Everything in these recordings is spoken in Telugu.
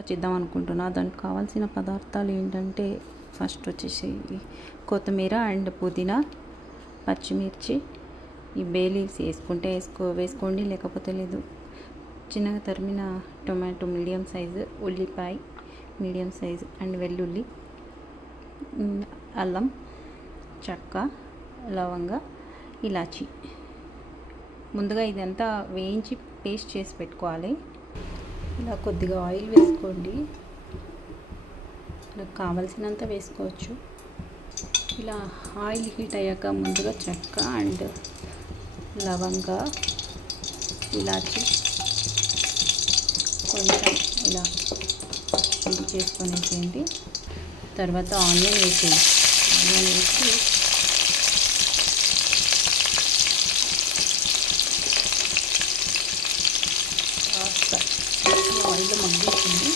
చేద్దాం అనుకుంటున్నా. దానికి కావాల్సిన పదార్థాలు ఏంటంటే ఫస్ట్ వచ్చేసి కొత్తిమీర అండ్ పుదీనా, పచ్చిమిర్చి, ఈ బే లీవ్స్ వేసుకుంటే వేసుకోండి, లేకపోతే లేదు. చిన్నగా తరిమిన టొమాటో మీడియం సైజు, ఉల్లిపాయ మీడియం సైజు అండ్ వెల్లుల్లి, అల్లం, చెక్క, లవంగ, ఇలాచి. ముందుగా ఇదంతా వేయించి పేస్ట్ చేసి పెట్టుకోవాలి. ఇలా కొద్దిగా ఆయిల్ వేసుకోండి, నాకు కావలసినంత వేసుకోవచ్చు. ఇలా ఆయిల్ హీట్ అయ్యాక ముందుగా చెక్క అండ్ లవంగ, ఇలాచి కొంచెం ఇలా ఇది చేసుకొనేసేయండి. తర్వాత ఆనియన్ వేసి కాస్త ఆయిల్లో మగ్గించింది.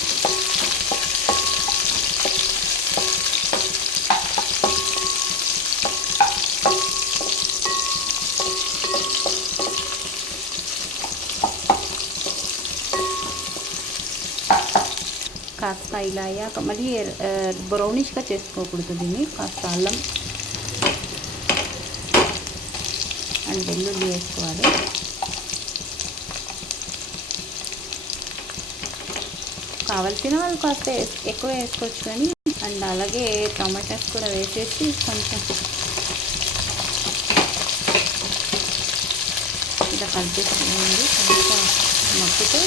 కాస్త ఇలా అయ్యాక మళ్ళీ బ్రౌనిష్గా చేసుకోకూడదు దీన్ని. కాస్త అల్లం అండ్ వెల్లుల్లి వేసుకోవాలి. కావాల్సిన వాళ్ళు కాస్త ఎక్కువ వేసుకోవచ్చు కానీ, అండ్ అలాగే టమాటాస్ కూడా వేసేసి కొంచెం ఇలా కలిపేసుకోండి. కొంచెం మగ్గితే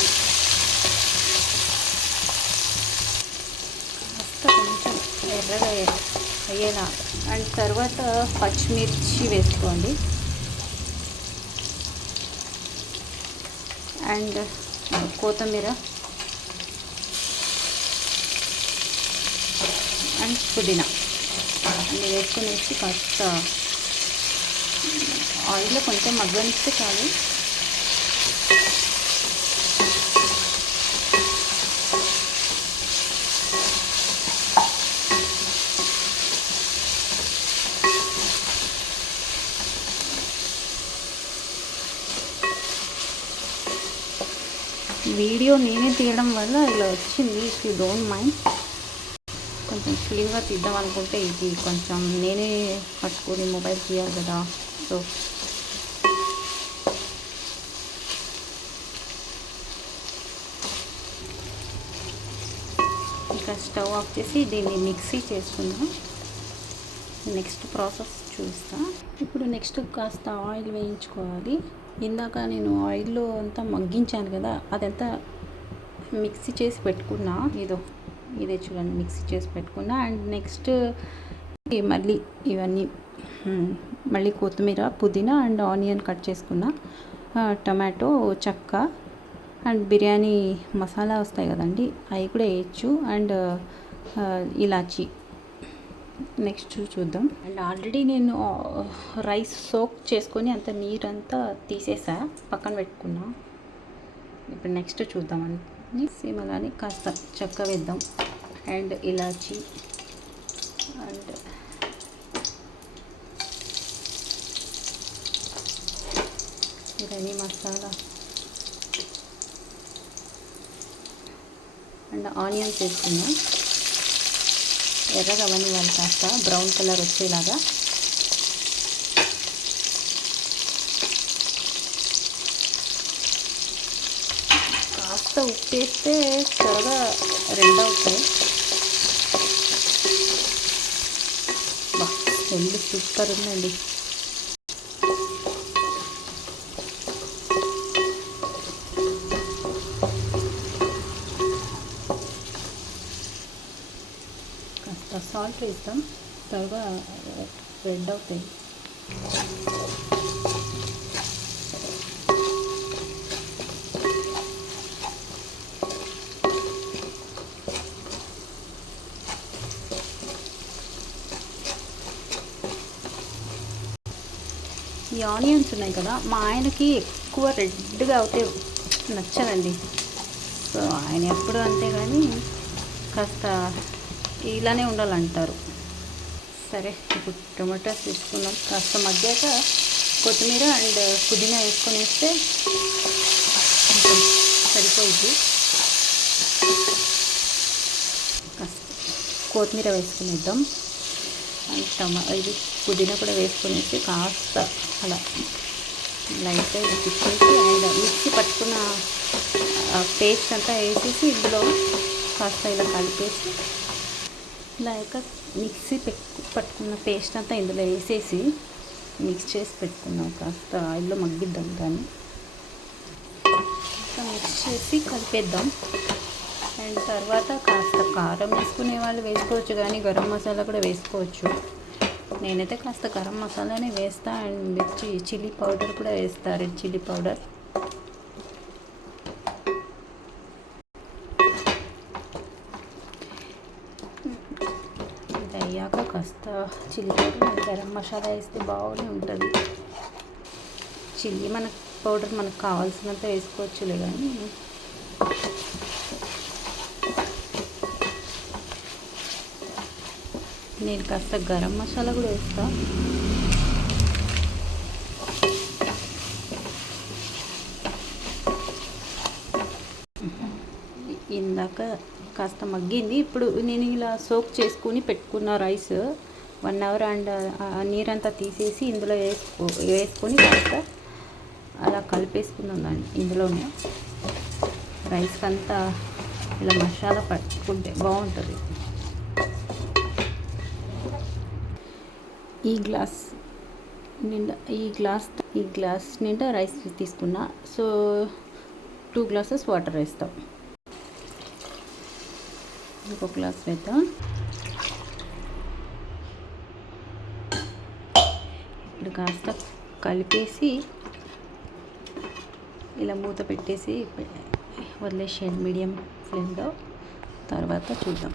కాస్త కొంచెం ఎర్రగా అయ్యేలా. అండ్ తర్వాత పచ్చిమిర్చి వేసుకోండి అండ్ కొత్తిమీర అండ్ పుదీనా అన్నీ వేసుకునేసి కాస్త ఆయిల్లో కొంచెం మగ్గనిస్తే చాలు. వీడియో నేనే తీయడం వల్ల ఇలా వచ్చింది. ఇఫ్ యూ డోంట్ మైండ్, కొంచెం క్లీన్గా తీద్దాం అనుకుంటే ఇది కొంచెం నేనే పట్టుకొని మొబైల్ తీయాలి కదా. సో ఇక స్టవ్ ఆఫ్ చేసి దీన్ని మిక్సీ చేసుకుందాం. నెక్స్ట్ ప్రాసెస్ చూస్తా. ఇప్పుడు నెక్స్ట్ కాస్త ఆయిల్ వేయించుకోవాలి. ఇందాక నేను ఆయిల్లో అంతా మగ్గించాను కదా, అదంతా మిక్సీ చేసి పెట్టుకున్నా. ఇదే చూడండి, మిక్సీ చేసి పెట్టుకున్నా. అండ్ నెక్స్ట్ మళ్ళీ ఇవన్నీ మళ్ళీ కొత్తిమీర, పుదీనా అండ్ ఆనియన్ కట్ చేసుకున్నా, టమాటో, చెక్క అండ్ బిర్యానీ మసాలా వస్తాయి కదండి, అవి కూడా వేయచ్చు. And elaichi. నెక్స్ట్ చూద్దాం. అండ్ ఆల్రెడీ నేను రైస్ సోక్ చేసుకొని అంత నీరంతా తీసేసా, పక్కన పెట్టుకున్నా. ఇప్పుడు నెక్స్ట్ చూద్దామని సేమ్ అలానే కాస్త చెక్క వేద్దాం and elaichi and biryani masala and onions వేసుకుందాం. ఎర్రగా అవన్నీ వాళ్ళు కాస్త బ్రౌన్ కలర్ వచ్చేలాగా. కాస్త ఉప్పు వేస్తే త్వరగా రెండు అవుతాయి. స్మెల్ సూపర్ ఉందండి. కాస్త సాల్ట్ వేస్తాం, త్వరగా రెడ్ అవుతాయి. ఈ ఆనియన్స్ ఉన్నాయి కదా, మా ఆయనకి ఎక్కువ రెడ్గా అవుతే నచ్చదండి. సో ఆయన ఎప్పుడు అంతే, కానీ కాస్త ఇలానే ఉండాలంటారు. సరే, ఇప్పుడు టొమాటోస్ తీసుకున్నాం. కాస్త మగ్గాక కొత్తిమీర అండ్ పుదీనా వేసుకొని వేస్తే సరిపోయింది. కొత్తిమీర వేసుకునేద్దాం. ఇది పుదీనా కూడా వేసుకునేసి కాస్త అలా లైట్గా ఇది తిప్పేసి అండ్ మిక్సీ పట్టుకున్న పేస్ట్ అంతా వేసేసి ఇందులో కాస్త ఇలా కలిపేసి ఇలాగ మిక్సీ పట్టుకున్న పేస్ట్ అంతా ఇందులో వేసేసి మిక్స్ చేసి పెట్టుకున్నాం. కాస్త ఆయిల్లో మగ్గిద్దాం దాన్ని. మిక్స్ చేసి కలిపేద్దాం. అండ్ తర్వాత కాస్త కారం వేసుకునే వాళ్ళు వేసుకోవచ్చు, కానీ గరం మసాలా కూడా వేసుకోవచ్చు. నేనైతే కాస్త గరం మసాలానే వేస్తా. అండ్ మిర్చి చిల్లీ పౌడర్ కూడా వేస్తా, రెడ్ చిల్లీ పౌడర్. ఇది అయ్యాక కాస్త చిల్లీ పౌడర్ గరం మసాలా వేస్తే బాగానే ఉంటుంది. చిల్లీ పౌడర్ మనకు కావాల్సినంత వేసుకోవచ్చులే, కానీ నేను కాస్త గరం మసాలా కూడా వేస్తా. ఇందాక కాస్త మగ్గింది. ఇప్పుడు నేను ఇలా సోక్ చేసుకుని పెట్టుకున్న రైస్ 1 అవర్ అండ్ నీరంతా తీసేసి ఇందులో వేసుకొని కాస్త అలా కలిపేసుకున్నాం దాన్ని. ఇందులోనే రైస్కి అంతా ఇలా మసాలా పట్టుకుంటే బాగుంటుంది. ఈ గ్లాస్ నిండా రైస్ తీసుకున్నా. సో 2 గ్లాసెస్ వాటర్ వేస్తాం. ఇంకొక గ్లాస్ వేద్దాం. ఇప్పుడు కాస్త కలిపేసి ఇలా మూత పెట్టేసి వదిలేసేయండి మీడియం ఫ్లేమ్లో. తర్వాత చూద్దాం.